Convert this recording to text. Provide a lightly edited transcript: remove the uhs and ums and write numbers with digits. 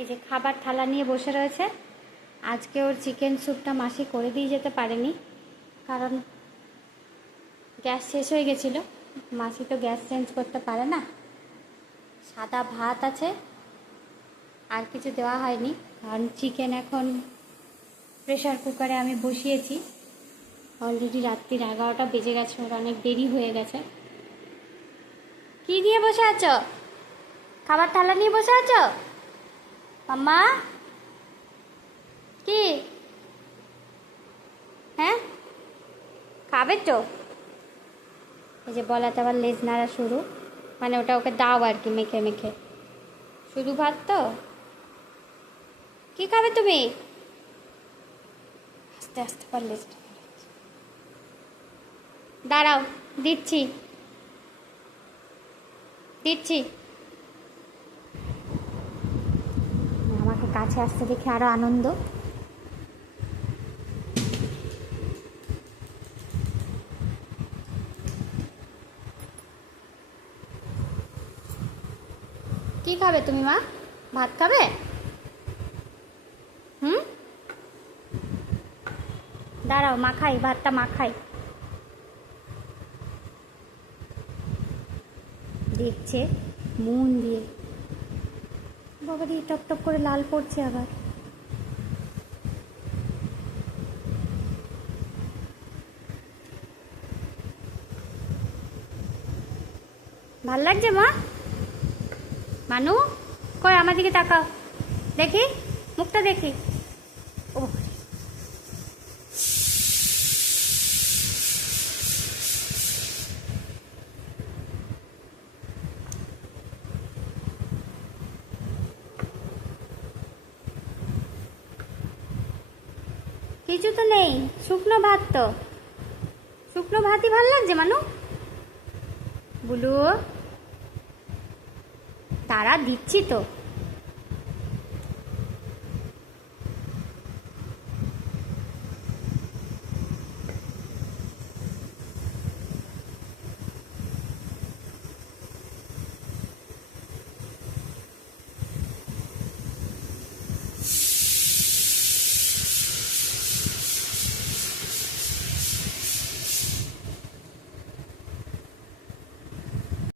এই যে খাবার থালা নিয়ে বসে রয়েছে। আজকে ওর চিকেন স্যুপটা মাসি করে দিয়ে যেতে পারেনি, কারণ গ্যাস শেষ হয়ে গেছিলো। মাসি তো গ্যাস চেঞ্জ করতে পারে না। সাদা ভাত আছে, আর কিছু দেওয়া হয়নি, কারণ চিকেন এখন প্রেশার কুকারে আমি বসিয়েছি। অলরেডি রাত্রির 11টা বেজে গেছে, ওর অনেক দেরি হয়ে গেছে। কি নিয়ে বসে আছো? খাবার থালা নিয়ে বসে আছো মাম্মা? কি হ্যাঁ খাবে তো? এই যে বলাতে আবার লেজ নাড়া শুরু, মানে ওটা ওকে দাও আর কি, মেখে মেখে। শুধু ভাত তো? কি খাবে তুমি? আস্তে আস্তে পর লেজটা দাঁড়াও, দিচ্ছি দিচ্ছি। আমাকে কাছে আসতে দেখে আরো আনন্দ। কি খাবে তুমি মা? ভাত খাবে? দাঁড়াও মাখাই, ভাতটা মাখাই। দেখছে মন দিয়ে। বাবা দিয়ে টপ টপ করে লাল পড়ছে আবার। ভাল লাগছে মা? মানু কই আমার দিকে তাকাও, দেখি মুখটা দেখি। ও কিছু তো নেই, শুকনো ভাত তো। শুকনো ভাতই ভাল লাগছে মানু? বুলু তারা দিচ্ছি তো।